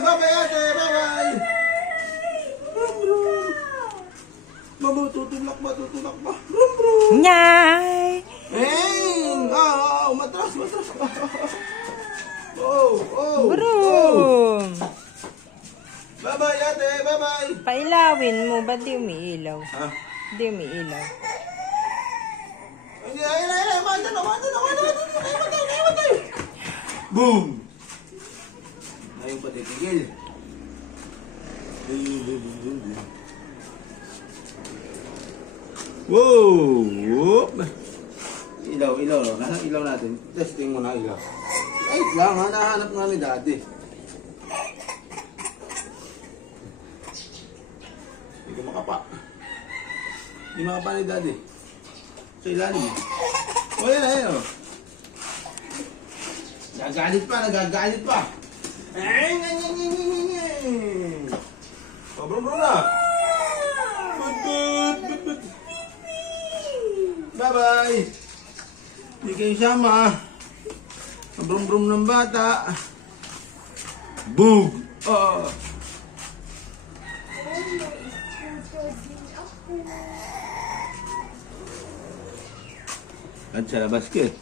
Bye-bye ate, bye-bye. Brum, brum. Mama, tutulak ba? Brum, brum. Nyay! Matras. Oh. Broom! Bye-bye ate, bye-bye. Pailawin mo, ba't di umiilaw? Ha? Di umiilaw. Ay, matan. Boom! Ayaw pa titigil. Wow! Whoop! Ilaw. Nasaan ilaw natin? Testing mo na ilaw. Ay, lang. Hanahanap nga ni dati. Hindi ko makapa. Hindi makapa ni dati. Sa ilalim. O, yan. Nagagalit pa. Ay. Brum na. But. Bye-bye. Hindi kayo sama. Brum ng bata. Boog. Oh. At sa labas ka eh.